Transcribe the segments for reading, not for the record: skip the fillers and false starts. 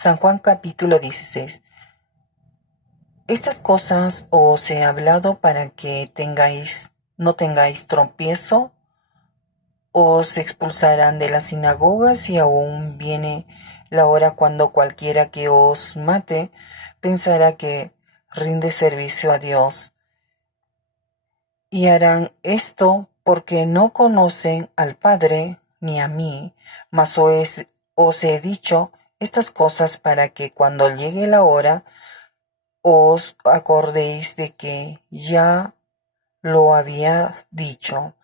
San Juan capítulo 16. Estas cosas os he hablado para que no tengáis tropiezo. Os expulsarán de las sinagogas y aún viene la hora cuando cualquiera que os mate pensará que rinde servicio a Dios. Y harán esto porque no conocen al Padre ni a mí, mas os he dicho estas cosas para que cuando llegue la hora os acordéis de que ya lo había dicho.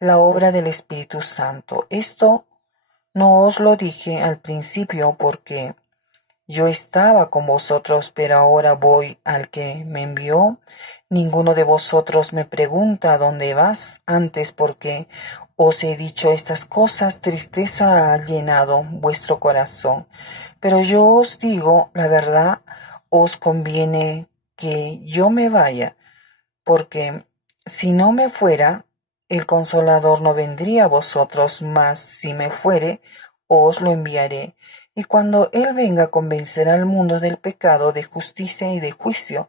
La obra del Espíritu Santo. Esto no os lo dije al principio porque yo estaba con vosotros, pero ahora voy al que me envió. Ninguno de vosotros me pregunta dónde vas. Antes, porque os he dicho estas cosas, tristeza ha llenado vuestro corazón. Pero yo os digo la verdad, os conviene que yo me vaya, porque si no me fuera, el Consolador no vendría a vosotros, mas si me fuere, os lo enviaré. Y cuando Él venga, convencerá al mundo del pecado, de justicia y de juicio.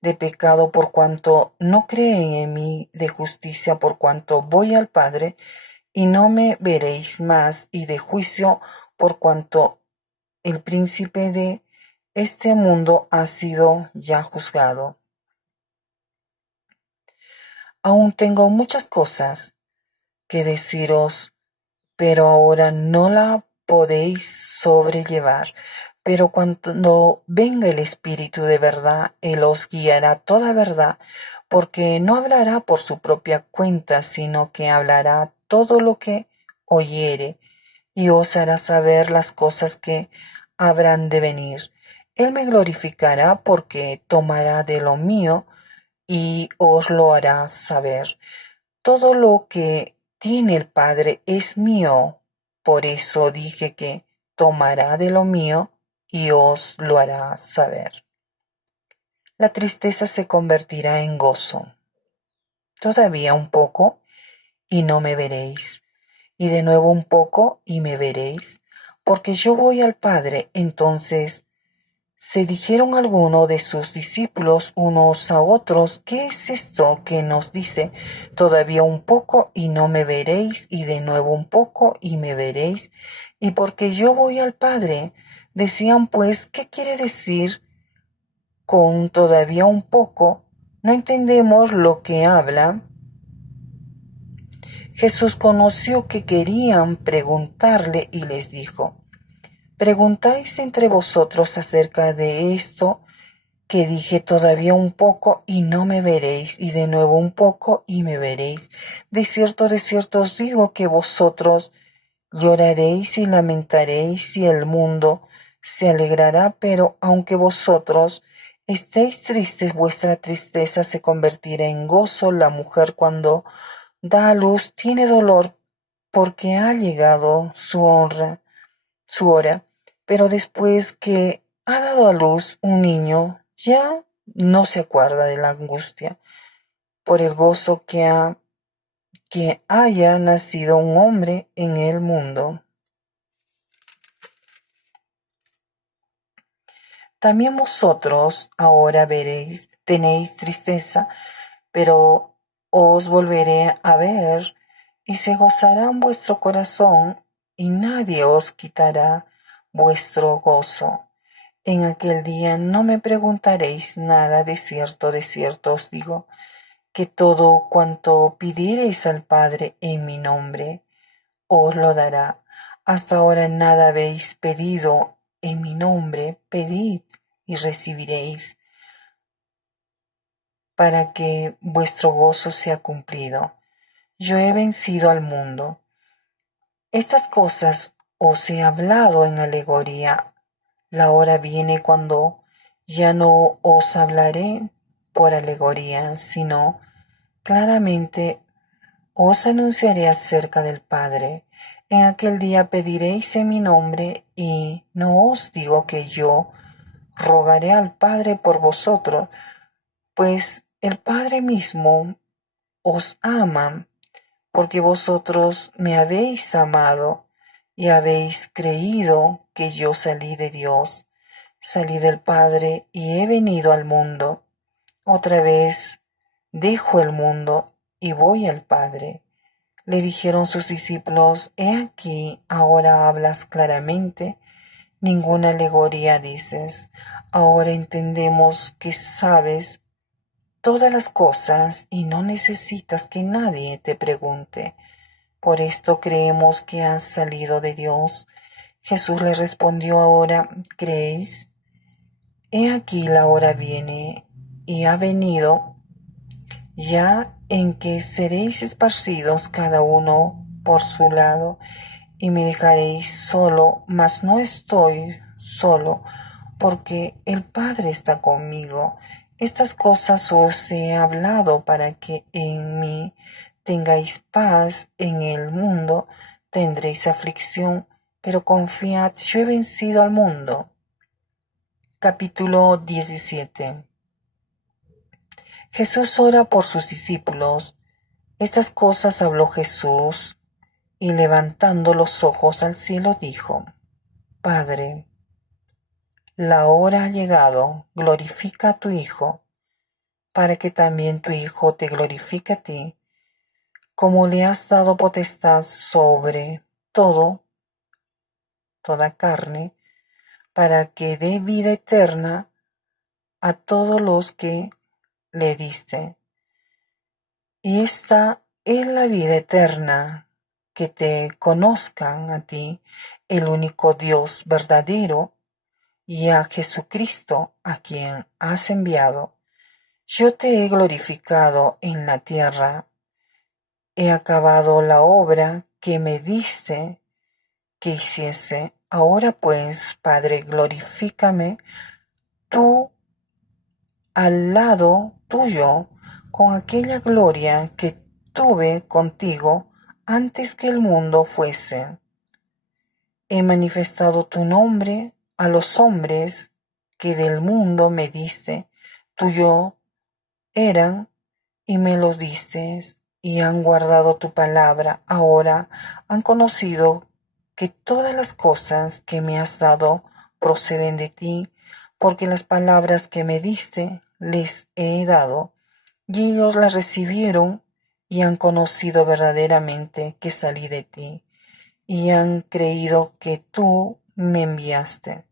De pecado por cuanto no creen en mí, de justicia por cuanto voy al Padre y no me veréis más, y de juicio por cuanto el príncipe de este mundo ha sido ya juzgado. Aún tengo muchas cosas que deciros, pero ahora no la podéis sobrellevar. Pero cuando venga el Espíritu de verdad, Él os guiará a toda verdad, porque no hablará por su propia cuenta, sino que hablará todo lo que oyere, y os hará saber las cosas que habrán de venir. Él me glorificará porque tomará de lo mío y os lo hará saber. Todo lo que tiene el Padre es mío, por eso dije que tomará de lo mío y os lo hará saber. La tristeza se convertirá en gozo. Todavía un poco y no me veréis, y de nuevo un poco y me veréis, porque yo voy al Padre. Entonces se dijeron algunos de sus discípulos unos a otros, ¿qué es esto que nos dice? Todavía un poco y no me veréis, y de nuevo un poco y me veréis, y porque yo voy al Padre. Decían pues, ¿qué quiere decir con todavía un poco? No entendemos lo que habla. Jesús conoció que querían preguntarle y les dijo, ¿preguntáis entre vosotros acerca de esto que dije todavía un poco y no me veréis, y de nuevo un poco y me veréis? De cierto os digo que vosotros lloraréis y lamentaréis, y el mundo se alegrará, pero aunque vosotros estéis tristes, vuestra tristeza se convertirá en gozo. La mujer cuando da a luz tiene dolor porque ha llegado su hora, pero después que ha dado a luz un niño, ya no se acuerda de la angustia por el gozo que haya nacido un hombre en el mundo. También vosotros ahora tenéis tristeza, pero os volveré a ver y se gozará en vuestro corazón y nadie os quitará vuestro gozo. En aquel día no me preguntaréis nada. De cierto os digo, que todo cuanto pidiereis al Padre en mi nombre, os lo dará. Hasta ahora nada habéis pedido en mi nombre. Pedid y recibiréis, para que vuestro gozo sea cumplido. Yo he vencido al mundo. Estas cosas os he hablado en alegoría. La hora viene cuando ya no os hablaré por alegoría, sino claramente os anunciaré acerca del Padre. En aquel día pediréis en mi nombre, y no os digo que yo rogaré al Padre por vosotros, pues el Padre mismo os ama, porque vosotros me habéis amado y habéis creído que yo salí de Dios. salí del Padre y he venido al mundo. Otra vez dejo el mundo y voy al Padre. Le dijeron sus discípulos, he aquí, ahora hablas claramente, ninguna alegoría dices. Ahora entendemos que sabes todas las cosas y no necesitas que nadie te pregunte. Por esto creemos que has salido de Dios. Jesús le respondió, ahora, ¿creéis? He aquí la hora viene y ha venido ya en que seréis esparcidos cada uno por su lado y me dejaréis solo, mas no estoy solo, porque el Padre está conmigo. Estas cosas os he hablado para que en mí tengáis paz. En el mundo tendréis aflicción, pero confiad, yo he vencido al mundo. Capítulo 17. Jesús ora por sus discípulos. Estas cosas habló Jesús, y levantando los ojos al cielo dijo, Padre, la hora ha llegado, glorifica a tu Hijo, para que también tu Hijo te glorifique a ti, como le has dado potestad sobre toda carne, para que dé vida eterna a todos los que le diste. Y esta es la vida eterna, que te conozcan a ti, el único Dios verdadero, y a Jesucristo, a quien has enviado. Yo te he glorificado en la tierra, he acabado la obra que me diste que hiciese. Ahora pues, Padre, glorifícame tú al lado tuyo con aquella gloria que tuve contigo antes que el mundo fuese. He manifestado tu nombre a los hombres que del mundo me diste, tuyo eran y me los diste, y han guardado tu palabra. Ahora han conocido que todas las cosas que me has dado proceden de ti, porque las palabras que me diste les he dado, y ellos las recibieron y han conocido verdaderamente que salí de ti, y han creído que tú me enviaste.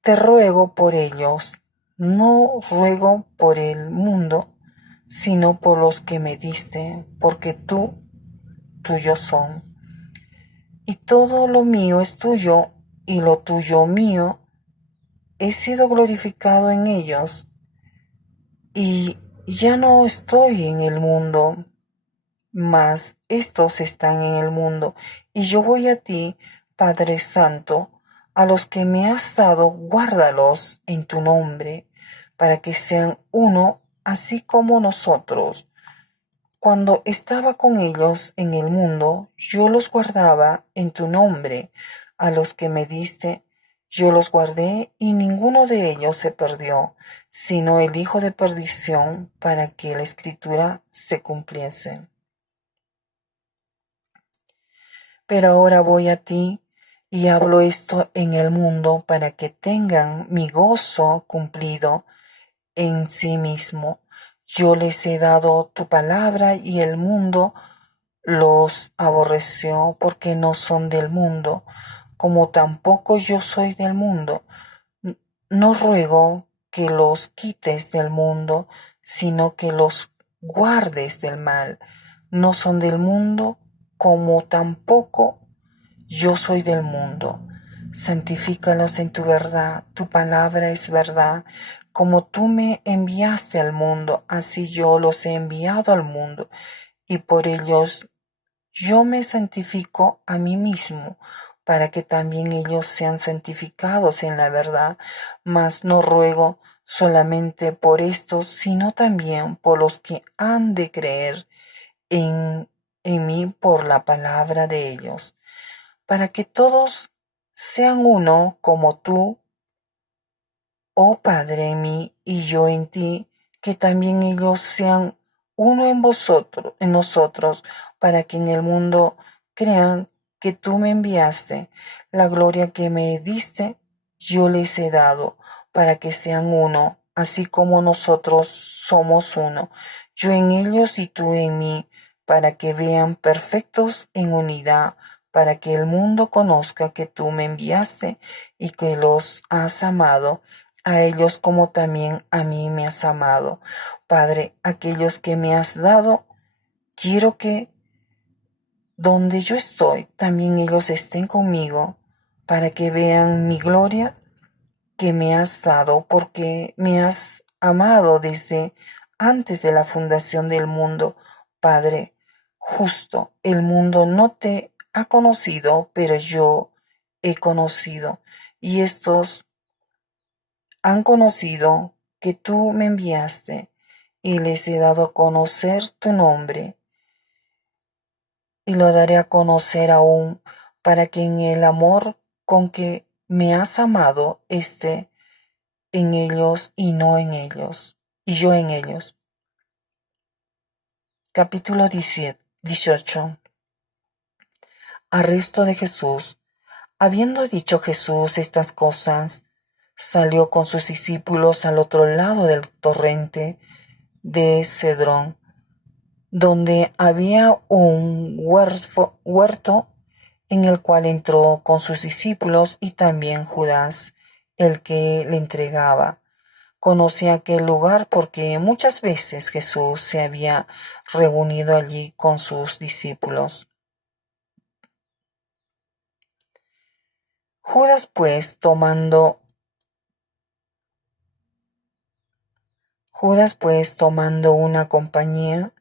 Te ruego por ellos, no ruego por el mundo, sino por los que me diste, porque tuyos son. Y todo lo mío es tuyo, y lo tuyo mío. He sido glorificado en ellos, y ya no estoy en el mundo, mas estos están en el mundo, y yo voy a ti, Padre Santo. A los que me has dado, guárdalos en tu nombre, para que sean uno, así como nosotros. Cuando estaba con ellos en el mundo, yo los guardaba en tu nombre. A los que me diste, yo los guardé, y ninguno de ellos se perdió, sino el hijo de perdición, para que la escritura se cumpliese. Pero ahora voy a ti, y hablo esto en el mundo, para que tengan mi gozo cumplido en sí mismo. Yo les he dado tu palabra, y el mundo los aborreció, porque no son del mundo, como tampoco yo soy del mundo. No ruego que los quites del mundo, sino que los guardes del mal. No son del mundo, como tampoco yo soy del mundo. Santifícalos en tu verdad, tu palabra es verdad. Como tú me enviaste al mundo, así yo los he enviado al mundo, y por ellos yo me santifico a mí mismo, para que también ellos sean santificados en la verdad. Mas no ruego solamente por estos, sino también por los que han de creer en, en mí por la palabra de ellos, para que todos sean uno, como tú, oh Padre, en mí y yo en ti, que también ellos sean uno en vosotros, en nosotros, para que en el mundo crean que tú me enviaste. La gloria que me diste yo les he dado, para que sean uno, así como nosotros somos uno, yo en ellos y tú en mí, para que vean perfectos en unidad, para que el mundo conozca que tú me enviaste y que los has amado a ellos como también a mí me has amado. Padre, aquellos que me has dado, quiero que donde yo estoy, también ellos estén conmigo, para que vean mi gloria que me has dado, porque me has amado desde antes de la fundación del mundo. Padre justo, el mundo no te ha conocido, pero yo he conocido, y estos han conocido que tú me enviaste, y les he dado a conocer tu nombre, y lo daré a conocer aún, para que en el amor con que me has amado esté en ellos y no en ellos, y yo en ellos. Capítulo 18. Arresto de Jesús. Habiendo dicho Jesús estas cosas, salió con sus discípulos al otro lado del torrente de Cedrón, donde había un huerto en el cual entró con sus discípulos y también Judas, el que le entregaba. Conocía aquel lugar porque muchas veces Jesús se había reunido allí con sus discípulos. Judas pues tomando una compañía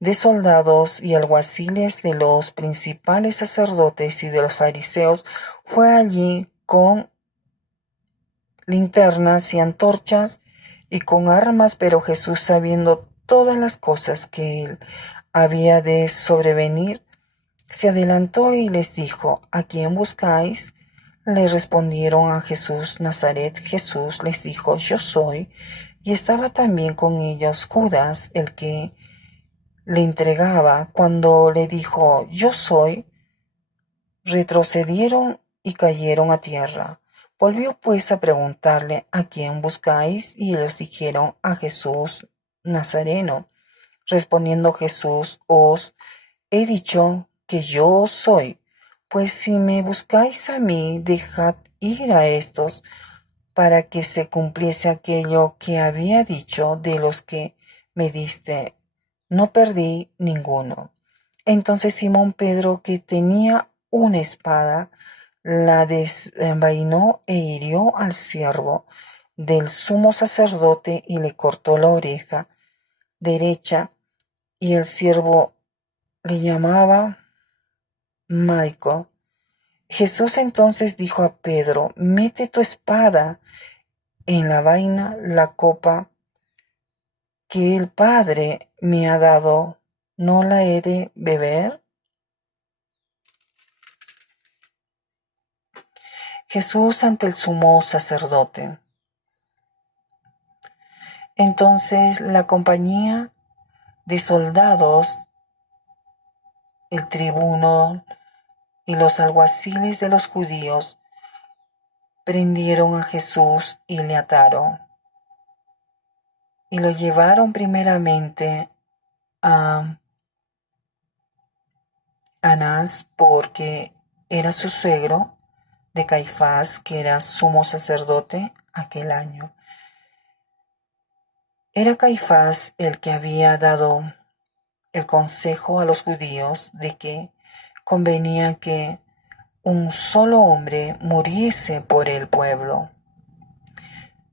de soldados y alguaciles de los principales sacerdotes y de los fariseos, fue allí con linternas y antorchas y con armas, pero Jesús, sabiendo todas las cosas que él había de sobrevenir, se adelantó y les dijo: ¿A quién buscáis? Le respondieron: a Jesús Nazaret. Jesús les dijo: yo soy. Y estaba también con ellos Judas, el que le entregaba. Cuando le dijo: yo soy, retrocedieron y cayeron a tierra. Volvió pues a preguntarle: ¿a quién buscáis? Y ellos dijeron: a Jesús Nazareno. Respondiendo Jesús: os he dicho que yo soy. Pues si me buscáis a mí, dejad ir a estos, para que se cumpliese aquello que había dicho: de los que me diste, no perdí ninguno. Entonces Simón Pedro, que tenía una espada, la desenvainó e hirió al siervo del sumo sacerdote y le cortó la oreja derecha, y el siervo le llamaba Malco. Jesús entonces dijo a Pedro: mete tu espada en la vaina. La copa que el Padre me ha dado, ¿no la he de beber? Jesús ante el sumo sacerdote. Entonces la compañía de soldados, el tribuno y los alguaciles de los judíos prendieron a Jesús y le ataron, y lo llevaron primeramente a Anás, porque era su suegro, de Caifás, que era sumo sacerdote aquel año. Era Caifás el que había dado el consejo a los judíos de que convenía que un solo hombre muriese por el pueblo.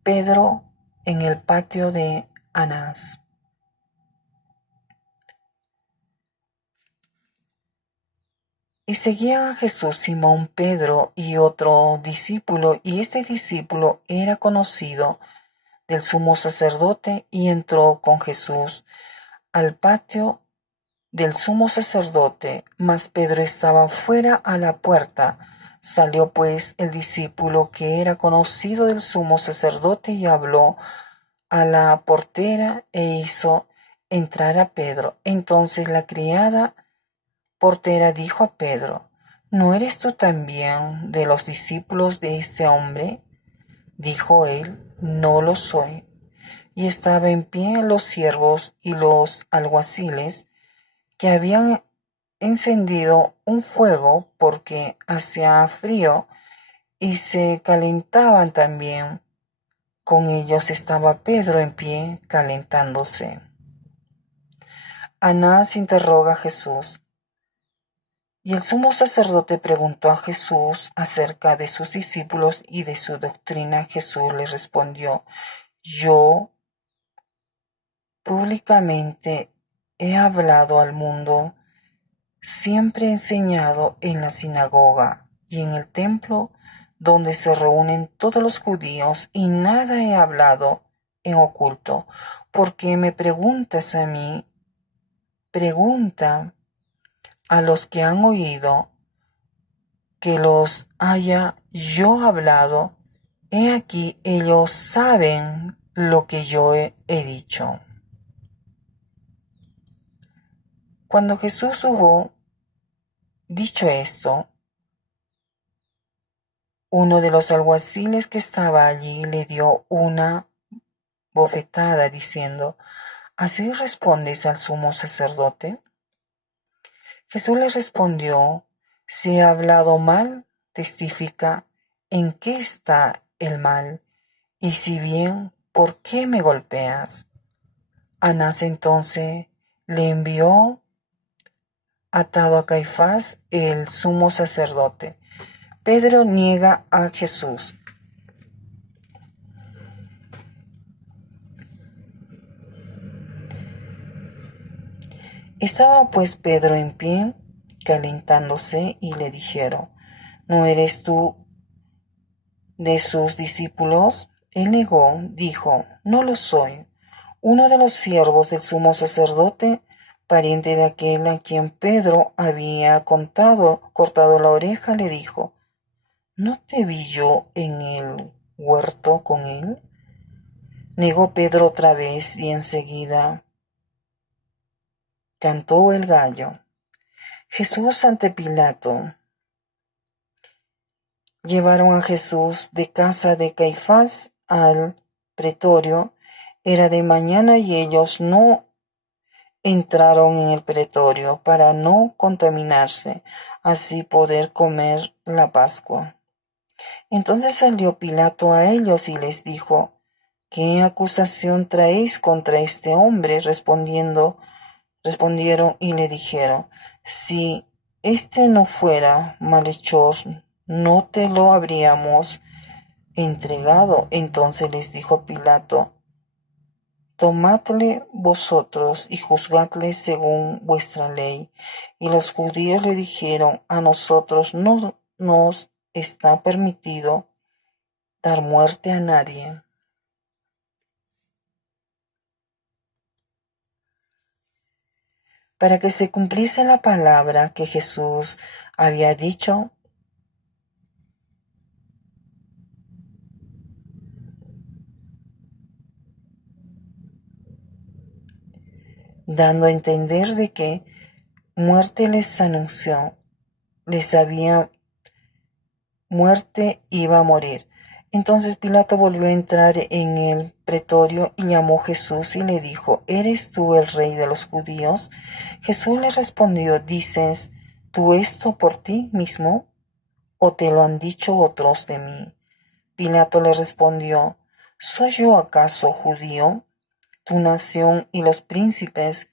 Pedro en el patio de Anás. Y seguía a Jesús Simón Pedro y otro discípulo, y este discípulo era conocido del sumo sacerdote, y entró con Jesús al patio del sumo sacerdote, mas Pedro estaba fuera a la puerta. Salió pues el discípulo que era conocido del sumo sacerdote y habló a la portera e hizo entrar a Pedro. Entonces la criada portera dijo a Pedro: ¿no eres tú también de los discípulos de este hombre? Dijo él, no lo soy. Y estaba en pie los siervos y los alguaciles que habían encendido un fuego porque hacía frío y se calentaban también. Con ellos estaba Pedro en pie calentándose. Anás interroga a Jesús. Y el sumo sacerdote preguntó a Jesús acerca de sus discípulos y de su doctrina. Jesús le respondió, yo públicamente he hablado al mundo, siempre he enseñado en la sinagoga y en el templo donde se reúnen todos los judíos y nada he hablado en oculto. ¿Por qué me preguntas a mí? Pregunta a los que han oído que los haya yo hablado. He aquí ellos saben lo que yo he dicho. Cuando Jesús hubo dicho esto, uno de los alguaciles que estaba allí le dio una bofetada diciendo, ¿así respondes al sumo sacerdote? Jesús le respondió, si he hablado mal, testifica en qué está el mal, y si bien, ¿por qué me golpeas? Anás entonces le envió atado a Caifás, el sumo sacerdote. Pedro niega a Jesús. Estaba pues Pedro en pie, calentándose, y le dijeron, ¿no eres tú de sus discípulos? Él negó, dijo, no lo soy. Uno de los siervos del sumo sacerdote, pariente de aquel a quien Pedro había cortado la oreja, le dijo, ¿no te vi yo en el huerto con él? Negó Pedro otra vez y enseguida cantó el gallo. Jesús ante Pilato. Llevaron a Jesús de casa de Caifás al pretorio. Era de mañana y ellos no entraron en el pretorio para no contaminarse, así poder comer la Pascua. Entonces salió Pilato a ellos y les dijo, ¿qué acusación traéis contra este hombre? Respondieron y le dijeron, si este no fuera malhechor, no te lo habríamos entregado. Entonces les dijo Pilato, tomadle vosotros y juzgadle según vuestra ley. Y los judíos le dijeron, a nosotros no nos está permitido dar muerte a nadie. Para que se cumpliese la palabra que Jesús había dicho, dando a entender de que muerte les anunció, les había muerte iba a morir. Entonces Pilato volvió a entrar en el pretorio y llamó a Jesús y le dijo, ¿eres tú el rey de los judíos? Jesús le respondió, ¿dices tú esto por ti mismo o te lo han dicho otros de mí? Pilato le respondió, ¿soy yo acaso judío? Tu nación y los príncipes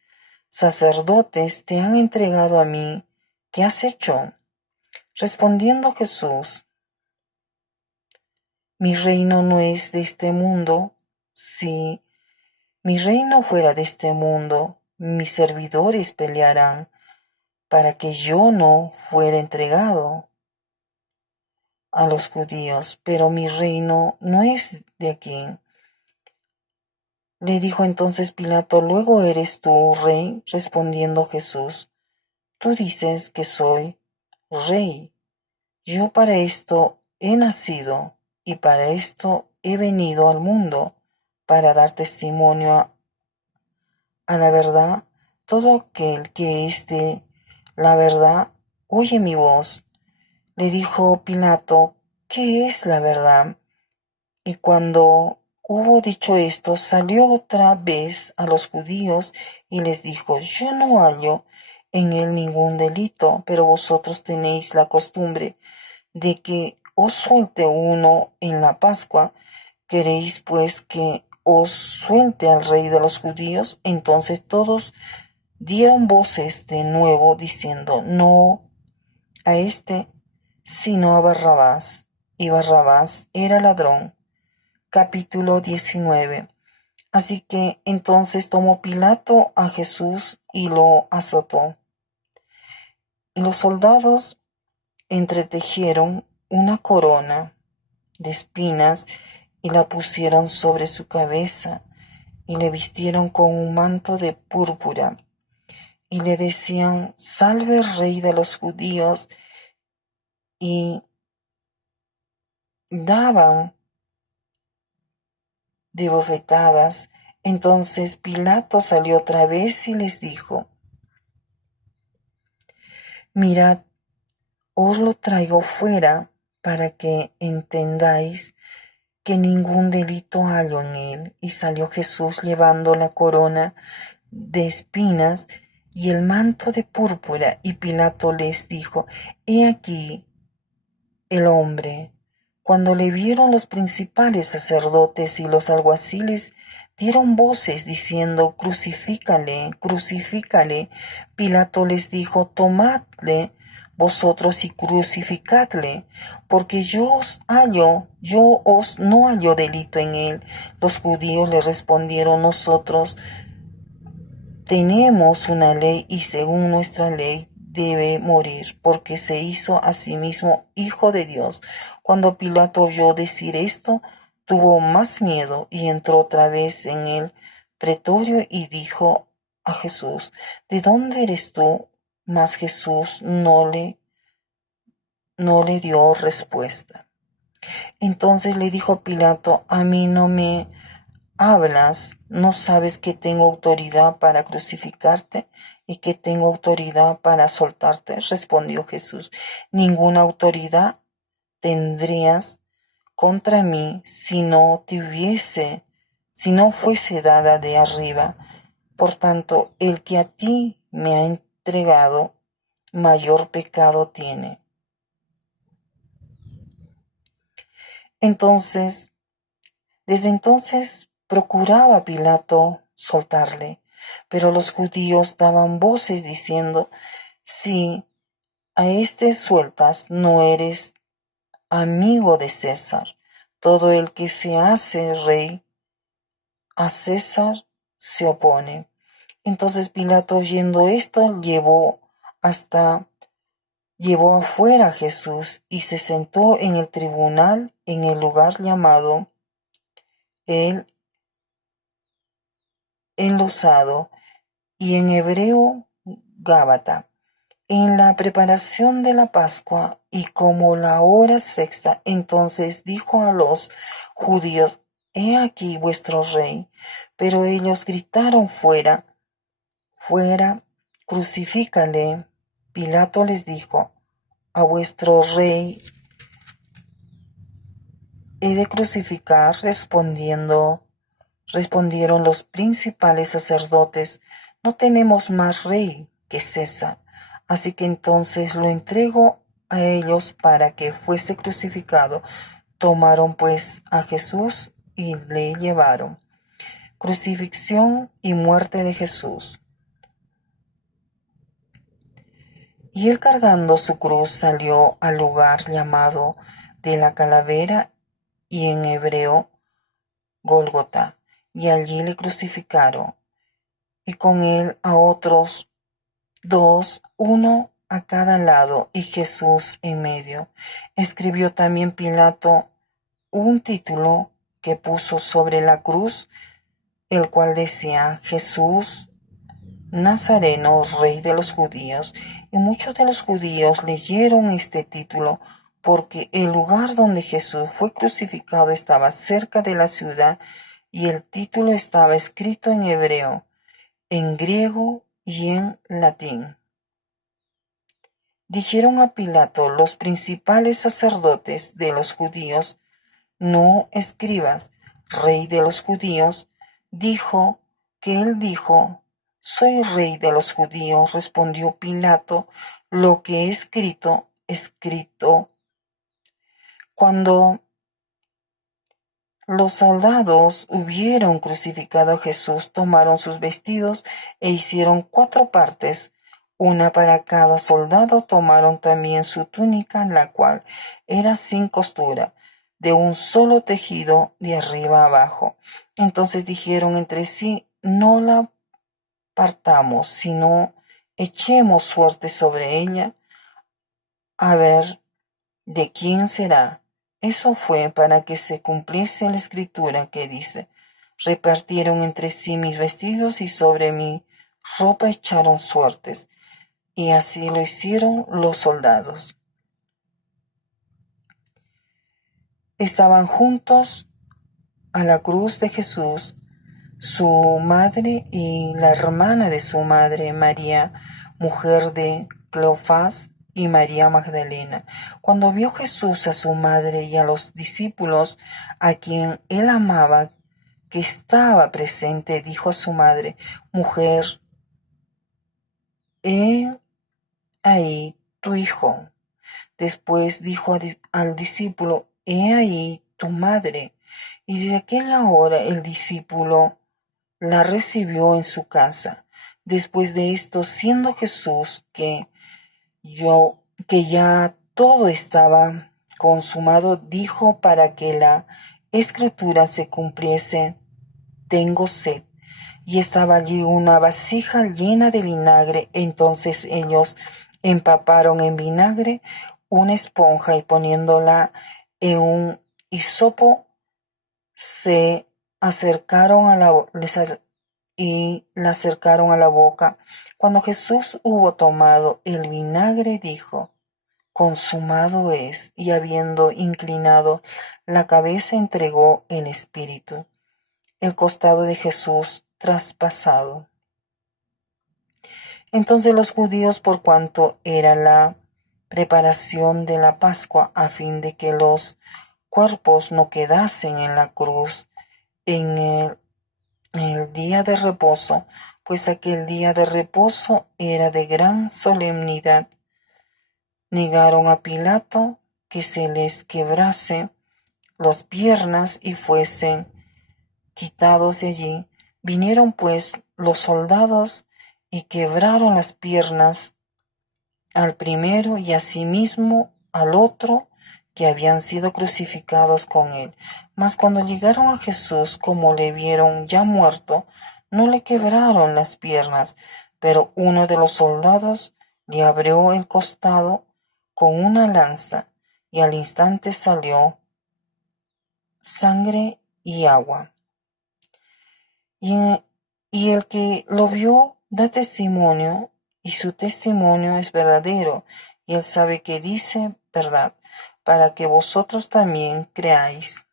sacerdotes te han entregado a mí. ¿Qué has hecho? Respondiendo Jesús, mi reino no es de este mundo. Si mi reino fuera de este mundo, mis servidores pelearán para que yo no fuera entregado a los judíos, pero mi reino no es de aquí. Le dijo entonces Pilato, ¿luego eres tú rey? Respondiendo Jesús, tú dices que soy rey. Yo para esto he nacido y para esto he venido al mundo, para dar testimonio a la verdad. Todo aquel que es de la verdad oye mi voz. Le dijo Pilato, ¿qué es la verdad? Y cuando hubo dicho esto, salió otra vez a los judíos y les dijo: yo no hallo en él ningún delito, pero vosotros tenéis la costumbre de que os suelte uno en la Pascua. ¿Queréis pues que os suelte al rey de los judíos? Entonces todos dieron voces de nuevo diciendo: no a este, sino a Barrabás. Y Barrabás era ladrón. Capítulo 19. Así que entonces tomó Pilato a Jesús y lo azotó. Y los soldados entretejieron una corona de espinas y la pusieron sobre su cabeza y le vistieron con un manto de púrpura y le decían: salve rey de los judíos, y daban de bofetadas. Entonces Pilato salió otra vez y les dijo: mirad, os lo traigo fuera para que entendáis que ningún delito hallo en él. Y salió Jesús llevando la corona de espinas y el manto de púrpura. Y Pilato les dijo: he aquí el hombre. Cuando le vieron los principales sacerdotes y los alguaciles, dieron voces diciendo: crucifícale, crucifícale. Pilato les dijo: tomadle vosotros y crucificadle, porque yo os no hallo delito en él. Los judíos le respondieron: nosotros tenemos una ley, y según nuestra ley debe morir, porque se hizo a sí mismo hijo de Dios. Cuando Pilato oyó decir esto, tuvo más miedo y entró otra vez en el pretorio y dijo a Jesús: ¿de dónde eres tú? Mas Jesús no le dio respuesta. Entonces le dijo Pilato: ¿a mí no me hablas? ¿No sabes que tengo autoridad para crucificarte y que tengo autoridad para soltarte? Respondió Jesús: ninguna autoridad tendrías contra mí si no fuese dada de arriba. Por tanto, el que a ti me ha entregado, mayor pecado tiene. Desde entonces procuraba Pilato soltarle, pero los judíos daban voces diciendo: si a este sueltas, no eres amigo de César. Todo el que se hace rey a César se opone. Entonces Pilato, oyendo esto, llevó afuera a Jesús y se sentó en el tribunal en el lugar llamado el enlosado, y en hebreo Gábata. En la preparación de la Pascua y como la hora sexta, entonces dijo a los judíos: he aquí vuestro rey. Pero ellos gritaron: fuera, fuera, crucifícale. Pilato les dijo: a vuestro rey he de crucificar. Respondieron los principales sacerdotes: no tenemos más rey que César. Así que entonces lo entregó a ellos para que fuese crucificado. Tomaron pues a Jesús y le llevaron. Crucifixión y muerte de Jesús. Y él, cargando su cruz, salió al lugar llamado de la calavera, y en hebreo Gólgota, y allí le crucificaron, y con él a otros dos, uno a cada lado, y Jesús en medio. Escribió también Pilato un título que puso sobre la cruz, el cual decía: Jesús Nazareno, rey de los judíos. Y muchos de los judíos leyeron este título, porque el lugar donde Jesús fue crucificado estaba cerca de la ciudad, y el título estaba escrito en hebreo, en griego y en latín. Dijeron a Pilato los principales sacerdotes de los judíos: no escribas, rey de los judíos, dijo que él dijo, soy rey de los judíos, respondió Pilato, lo que he escrito, escrito. Cuando los soldados hubieron crucificado a Jesús, tomaron sus vestidos e hicieron 4 partes, una para cada soldado. Tomaron también su túnica, la cual era sin costura, de un solo tejido de arriba abajo. Entonces dijeron entre sí, no la partamos, sino echemos suerte sobre ella, a ver de quién será. Eso fue para que se cumpliese la escritura que dice, repartieron entre sí mis vestidos y sobre mi ropa echaron suertes. Y así lo hicieron los soldados. Estaban juntos a la cruz de Jesús, su madre y la hermana de su madre, María, mujer de Cleofás, y María Magdalena. Cuando vio Jesús a su madre y a los discípulos a quien él amaba, que estaba presente, dijo a su madre, mujer, he ahí tu hijo. Después dijo al discípulo, he ahí tu madre. Y desde aquella hora el discípulo la recibió en su casa. Después de esto, siendo Jesús que ya todo estaba consumado, dijo para que la escritura se cumpliese, tengo sed. Y estaba allí una vasija llena de vinagre. Entonces ellos empaparon en vinagre una esponja y poniéndola en un hisopo, se acercaron a la boca. Cuando Jesús hubo tomado el vinagre, dijo, consumado es, y habiendo inclinado la cabeza, entregó el espíritu. El costado de Jesús traspasado. Entonces los judíos, por cuanto era la preparación de la Pascua, a fin de que los cuerpos no quedasen en la cruz en el día de reposo, pues aquel día de reposo era de gran solemnidad, negaron a Pilato que se les quebrase las piernas y fuesen quitados de allí. Vinieron pues los soldados y quebraron las piernas al primero y asimismo al otro que habían sido crucificados con él. Mas cuando llegaron a Jesús, como le vieron ya muerto, no le quebraron las piernas, pero uno de los soldados le abrió el costado con una lanza, y al instante salió sangre y agua. Y el que lo vio da testimonio, y su testimonio es verdadero, y él sabe que dice verdad, para que vosotros también creáis.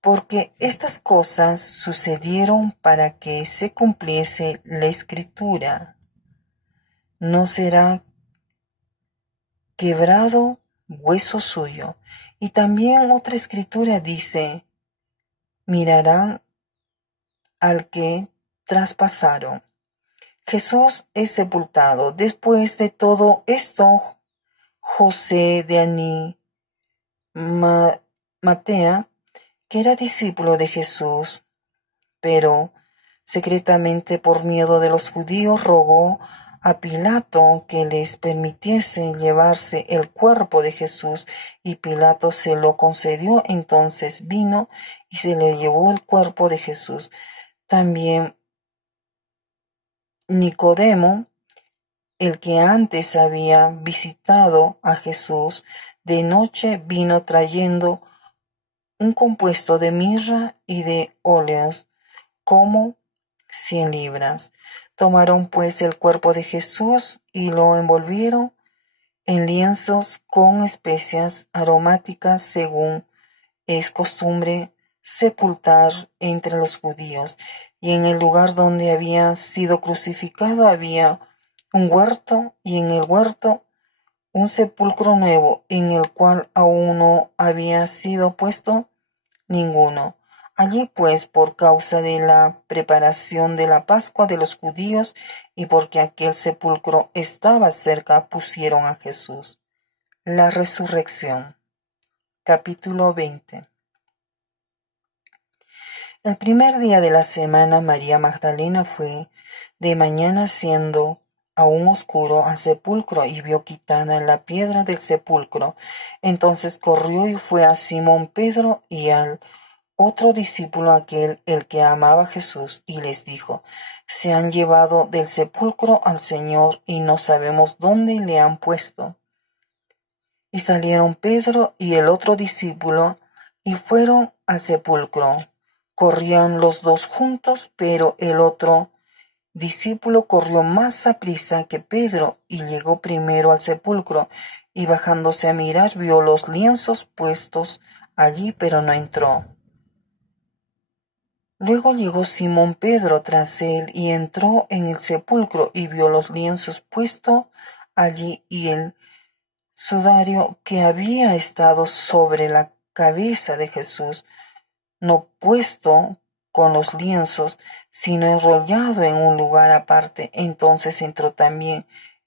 Porque estas cosas sucedieron para que se cumpliese la escritura. No será quebrado hueso suyo. Y también otra escritura dice, mirarán al que traspasaron. Jesús es sepultado. Después de todo esto, José de Matea, que era discípulo de Jesús, pero secretamente por miedo de los judíos, rogó a Pilato que les permitiese llevarse el cuerpo de Jesús, y Pilato se lo concedió. Entonces vino y se le llevó el cuerpo de Jesús. También Nicodemo, el que antes había visitado a Jesús de noche, vino trayendo un compuesto de mirra y de óleos, como 100 libras. Tomaron pues el cuerpo de Jesús y lo envolvieron en lienzos con especias aromáticas, según es costumbre sepultar entre los judíos. Y en el lugar donde había sido crucificado había un huerto, y en el huerto un sepulcro nuevo en el cual aún no había sido puesto ninguno. Allí pues, por causa de la preparación de la Pascua de los judíos y porque aquel sepulcro estaba cerca, pusieron a Jesús. La resurrección. Capítulo 20. El primer día de la semana, María Magdalena fue de mañana, siendo aún oscuro, al sepulcro y vio quitada la piedra del sepulcro. Entonces corrió y fue a Simón Pedro y al otro discípulo, aquel el que amaba a Jesús, y les dijo: se han llevado del sepulcro al Señor y no sabemos dónde le han puesto. Y salieron Pedro y el otro discípulo y fueron al sepulcro. Corrían los dos juntos, pero el otro discípulo corrió más aprisa que Pedro y llegó primero al sepulcro, y bajándose a mirar vio los lienzos puestos allí, pero no entró. Luego llegó Simón Pedro tras él y entró en el sepulcro y vio los lienzos puestos allí y el sudario que había estado sobre la cabeza de Jesús, no puesto con los lienzos, sino enrollado en un lugar aparte. Entonces entró también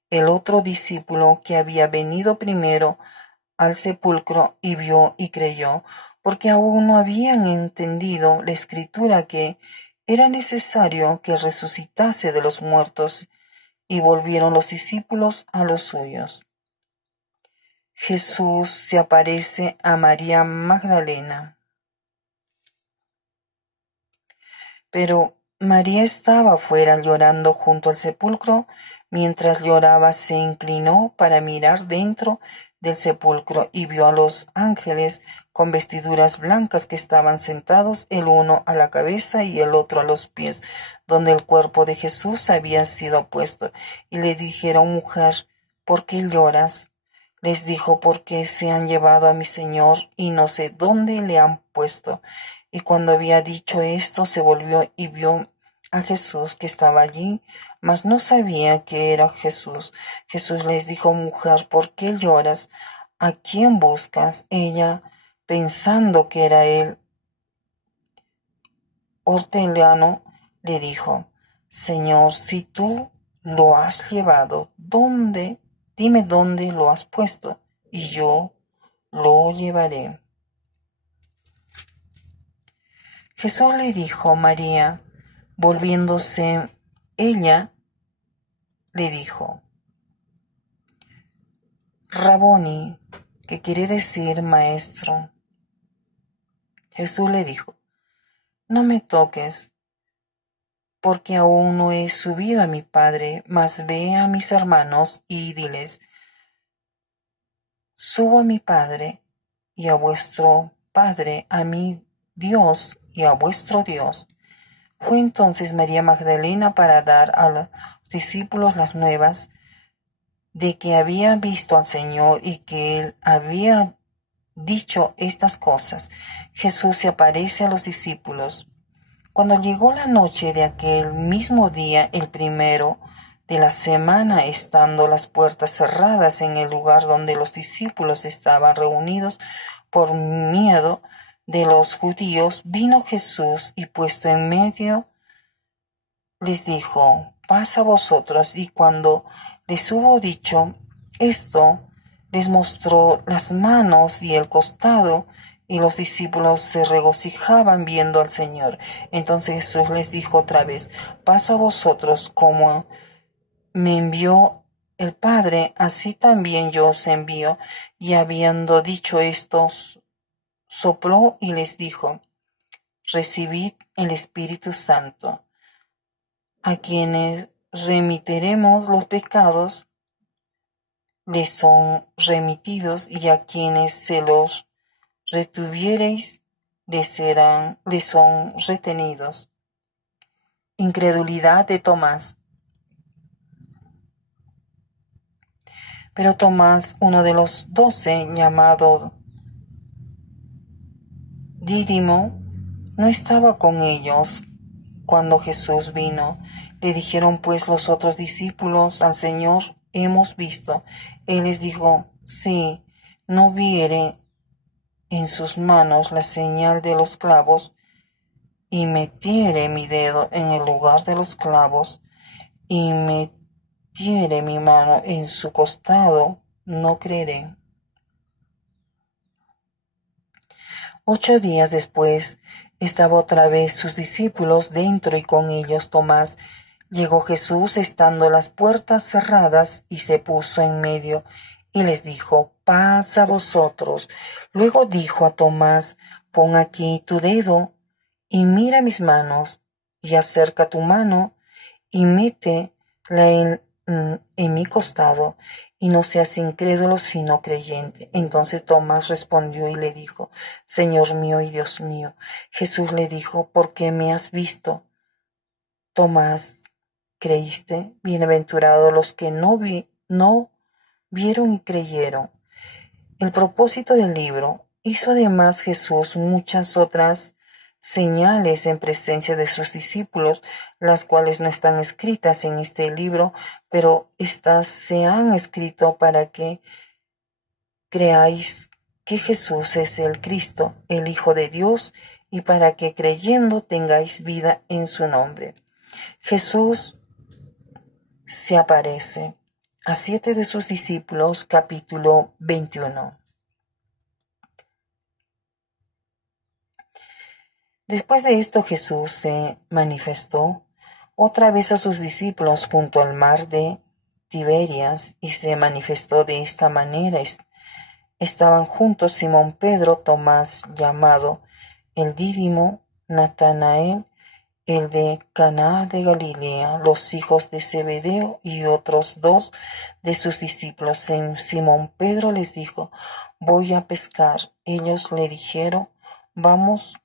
el otro discípulo que había venido primero al sepulcro y vio y creyó, porque aún no habían entendido la escritura que era necesario que resucitase de los muertos, y volvieron los discípulos a los suyos. Jesús se aparece a María Magdalena. Pero María estaba fuera llorando junto al sepulcro. Mientras lloraba, se inclinó para mirar dentro del sepulcro y vio a los ángeles con vestiduras blancas que estaban sentados, el uno a la cabeza y el otro a los pies, donde el cuerpo de Jesús había sido puesto. Y le dijeron: mujer, ¿por qué lloras? Les dijo: porque se han llevado a mi Señor y no sé dónde le han puesto. Y cuando había dicho esto, se volvió y vio a Jesús que estaba allí, mas no sabía que era Jesús. Jesús les dijo: mujer, ¿por qué lloras? ¿A quién buscas? Ella, pensando que era el hortelano, le dijo: Señor, si tú lo has llevado, dime dónde lo has puesto, y yo lo llevaré. Jesús le dijo: María. Volviéndose ella, le dijo: Raboni, que quiere decir maestro. Jesús le dijo: no me toques, porque aún no he subido a mi Padre, mas ve a mis hermanos y diles: subo a mi Padre y a vuestro Padre, a mi Dios y a vuestro Dios. Fue entonces María Magdalena para dar a los discípulos las nuevas de que había visto al Señor y que él había dicho estas cosas. Jesús se aparece a los discípulos. Cuando llegó la noche de aquel mismo día, el primero de la semana, estando las puertas cerradas en el lugar donde los discípulos estaban reunidos por miedo de los judíos, vino Jesús y puesto en medio les dijo: paz a vosotros. Y cuando les hubo dicho esto, les mostró las manos y el costado, y los discípulos se regocijaban viendo al Señor. Entonces Jesús les dijo otra vez: paz a vosotros. Como me envió el Padre, así también yo os envío. Y habiendo dicho esto, sopló y les dijo: recibid el Espíritu Santo. A quienes remitiremos los pecados, les son remitidos, y a quienes se los retuviereis, les son retenidos. Incredulidad de Tomás. Pero Tomás, uno de los 12, llamado Dídimo, no estaba con ellos cuando Jesús vino. Le dijeron pues los otros discípulos al Señor: hemos visto. Él les dijo, si no viere en sus manos la señal de los clavos, y metiere mi dedo en el lugar de los clavos, y metiere mi mano en su costado, no creeré. 8 días después, estaba otra vez sus discípulos dentro y con ellos Tomás. Llegó Jesús estando las puertas cerradas y se puso en medio y les dijo, paz a vosotros. Luego dijo a Tomás, pon aquí tu dedo y mira mis manos, y acerca tu mano y métela en mi costado, y no seas incrédulo sino creyente. Entonces Tomás respondió y le dijo, Señor mío y Dios mío. Jesús le dijo, ¿por qué me has visto, Tomás? ¿Creíste? Bienaventurados los que no vieron y creyeron. El propósito del libro. Hizo además Jesús muchas otras señales en presencia de sus discípulos, las cuales no están escritas en este libro, pero estas se han escrito para que creáis que Jesús es el Cristo, el Hijo de Dios, y para que creyendo tengáis vida en su nombre. Jesús se aparece a 7 de sus discípulos, capítulo 21. Después de esto Jesús se manifestó otra vez a sus discípulos junto al mar de Tiberias y se manifestó de esta manera. Estaban juntos Simón Pedro, Tomás llamado el Dídimo, Natanael, el de Caná de Galilea, los hijos de Zebedeo y otros 2 de sus discípulos. Simón Pedro les dijo, voy a pescar. Ellos le dijeron, vamos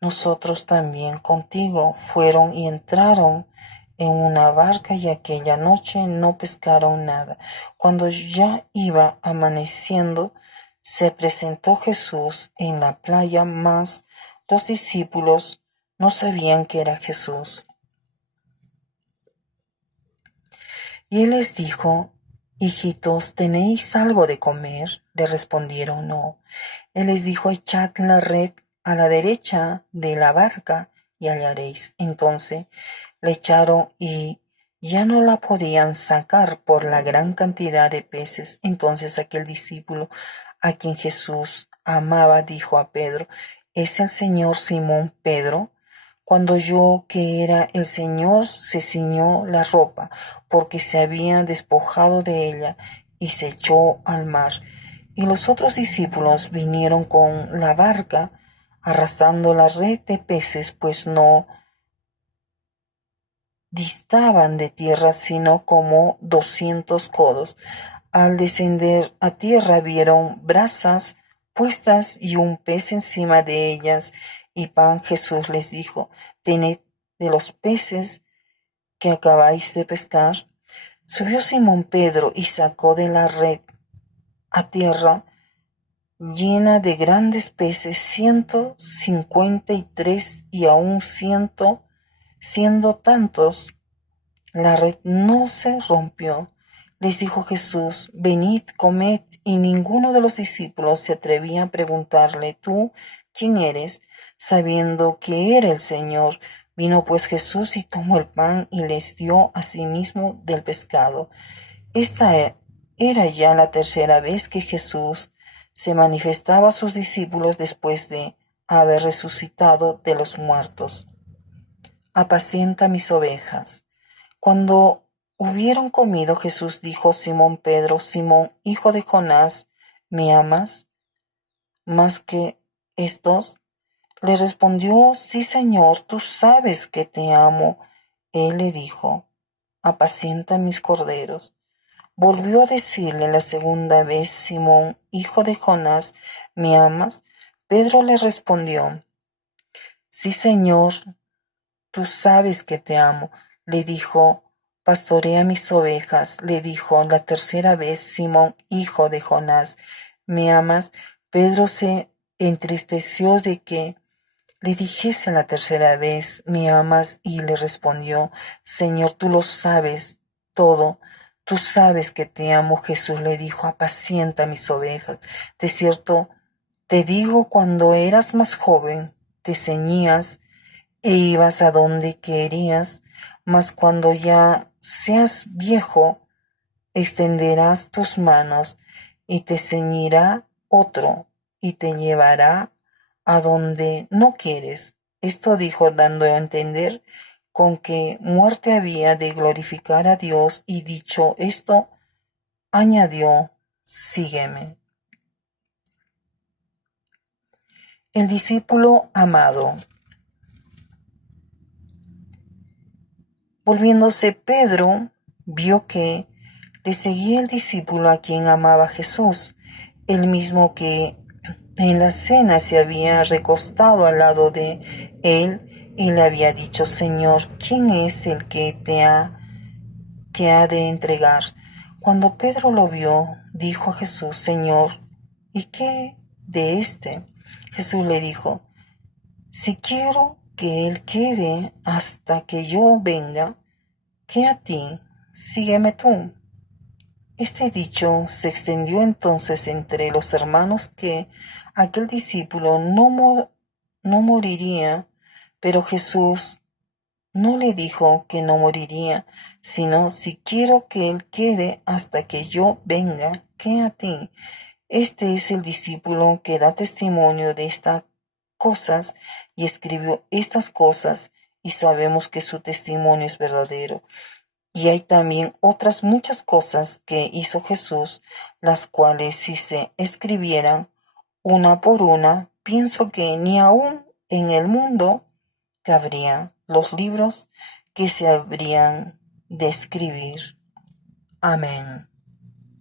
nosotros también contigo. Fueron y entraron en una barca y aquella noche no pescaron nada. Cuando ya iba amaneciendo, se presentó Jesús en la playa, mas los discípulos no sabían que era Jesús. Y él les dijo, hijitos, ¿tenéis algo de comer? Le respondieron, no. Él les dijo, echad la red a la derecha de la barca y hallaréis. Entonces le echaron y ya no la podían sacar por la gran cantidad de peces. Entonces aquel discípulo a quien Jesús amaba dijo a Pedro, ¿es el Señor? Simón Pedro, cuando oyó que era el Señor, se ciñó la ropa, porque se había despojado de ella, y se echó al mar. Y los otros discípulos vinieron con la barca, arrastrando la red de peces, pues no distaban de tierra sino como 200 codos. Al descender a tierra vieron brasas puestas y un pez encima de ellas y pan. Jesús les dijo, tened de los peces que acabáis de pescar. Subió Simón Pedro y sacó de la red a tierra llena de grandes peces, 153, y aún siendo tantos, la red no se rompió. Les dijo Jesús, venid, comed, y ninguno de los discípulos se atrevía a preguntarle, ¿tú quién eres? Sabiendo que era el Señor. Vino pues Jesús y tomó el pan y les dio a sí mismo del pescado. Esta era ya la tercera vez que Jesús se manifestaba a sus discípulos después de haber resucitado de los muertos. Apacienta mis ovejas. Cuando hubieron comido, Jesús dijo a Simón Pedro, Simón, hijo de Jonás, ¿me amas más que estos? Le respondió, sí, Señor, tú sabes que te amo. Él le dijo, apacienta mis corderos. Volvió a decirle la segunda vez, Simón, hijo de Jonás, ¿me amas? Pedro le respondió, sí, Señor, tú sabes que te amo. Le dijo, pastorea mis ovejas. Le dijo la tercera vez, Simón, hijo de Jonás, ¿me amas? Pedro se entristeció de que le dijese la tercera vez, ¿me amas? Y le respondió, Señor, tú lo sabes todo. Tú sabes que te amo. Jesús le dijo, apacienta mis ovejas. De cierto, te digo, cuando eras más joven, te ceñías e ibas a donde querías, mas cuando ya seas viejo, extenderás tus manos y te ceñirá otro y te llevará a donde no quieres. Esto dijo dando a entender con que muerte había de glorificar a Dios, y dicho esto, añadió, sígueme. El discípulo amado. Volviéndose Pedro, vio que le seguía el discípulo a quien amaba Jesús, el mismo que en la cena se había recostado al lado de él y le había dicho, Señor, ¿quién es el que te ha de entregar? Cuando Pedro lo vio, dijo a Jesús, Señor, ¿y qué de éste? Jesús le dijo, si quiero que él quede hasta que yo venga, ¿qué a ti? Sígueme tú. Este dicho se extendió entonces entre los hermanos que aquel discípulo no moriría, pero Jesús no le dijo que no moriría, sino si quiero que él quede hasta que yo venga, ¿qué a ti? Este es el discípulo que da testimonio de estas cosas y escribió estas cosas, y sabemos que su testimonio es verdadero. Y hay también otras muchas cosas que hizo Jesús, las cuales si se escribieran una por una, pienso que ni aún en el mundo cabrían los libros que se habrían de escribir. Amén.